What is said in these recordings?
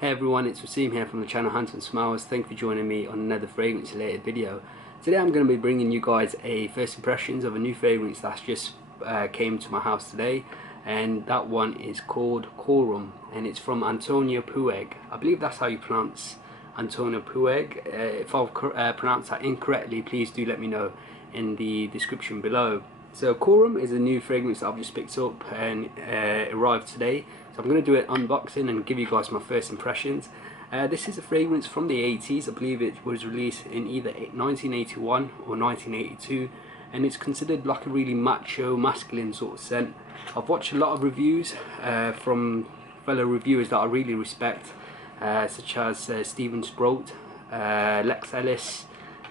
Hey everyone, it's Waseem here from the channel Hands and Smiles. Thank you for joining me on another fragrance related video. Today I'm going to be bringing you guys a first impressions of a new fragrance that's just came to my house today, and that one is called Quorum, and it's from Antonio Puig. I believe that's how you pronounce Antonio Puig. If I've pronounced that incorrectly, please do let me know in the description below. So Quorum is a new fragrance that I've just picked up and arrived today. So I'm going to do an unboxing and give you guys my first impressions. This is a fragrance from the 80s. I believe it was released in either 1981 or 1982, and it's considered like a really macho, masculine sort of scent. I've watched a lot of reviews from fellow reviewers that I really respect, such as Steven Sprout, Lex Ellis,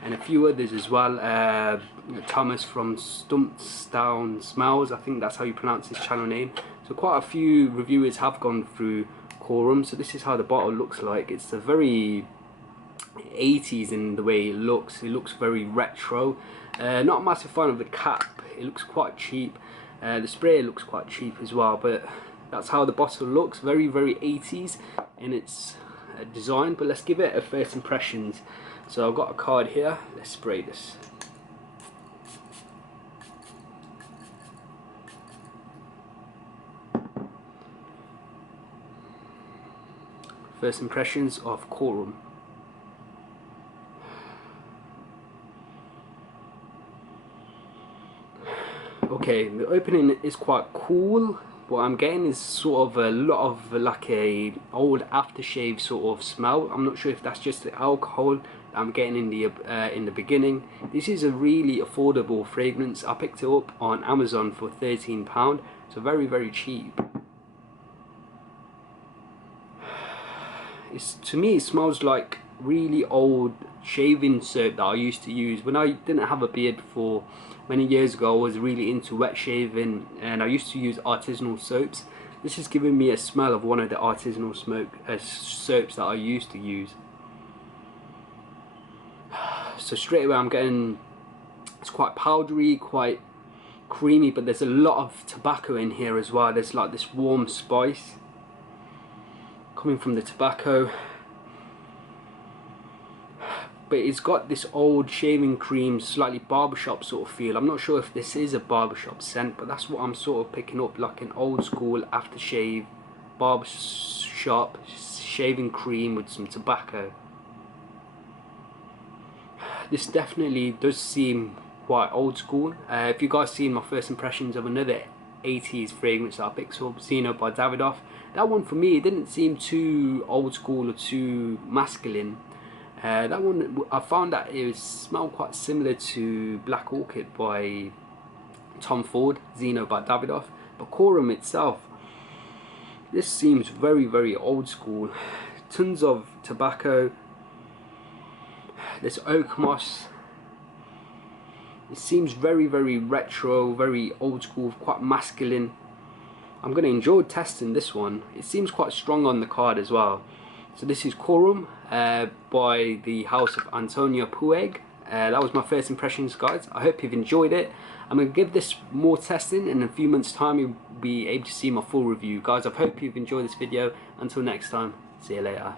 and a few others as well. Thomas from Stumptown Smells, I think that's how you pronounce his channel name. So quite a few reviewers have gone through Quorum. So this is how the bottle looks like. It's a very 80s in the way it looks. It looks very retro. Not a massive fan of the cap. It looks quite cheap. The spray looks quite cheap as well, but that's how the bottle looks. Very 80s in its design. But let's give it a first impressions. So I've got a card here. Let's spray this. First impressions of Quorum. Okay, the opening is quite cool. What I'm getting is sort of a lot of like a old aftershave sort of smell. I'm not sure if that's just the alcohol that I'm getting in the beginning. This is a really affordable fragrance. I picked it up on Amazon for £13, so very cheap. To me it smells like really old shaving soap that I used to use when I didn't have a beard before. Many years ago I was really into wet shaving and I used to use artisanal soaps. This is giving me a smell of one of the artisanal soaps that I used to use. So straight away I'm getting, it's quite powdery, quite creamy, but there's a lot of tobacco in here as well. There's like this warm spice coming from the tobacco, but it's got this old shaving cream, slightly barbershop sort of feel. I'm not sure if this is a barbershop scent, but that's what I'm sort of picking up, like an old school aftershave barbershop shaving cream with some tobacco. This definitely does seem quite old school. If you guys seen my first impressions of another 80s fragrance that I picked up, Zeno by Davidoff, that one for me, it didn't seem too old school or too masculine. That one, I found that it smelled quite similar to Black Orchid by Tom Ford, Zeno by Davidoff. But Quorum itself, this seems very old school. Tons of tobacco, this oak moss. It seems very retro, very old school, quite masculine. I'm going to enjoy testing this one. It seems quite strong on the card as well. So this is Quorum by the house of Antonio Puig. That was my first impressions, guys. I hope you've enjoyed it. I'm going to give this more testing, and in a few months time you'll be able to see my full review. Guys, I hope you've enjoyed this video. Until next time, see you later.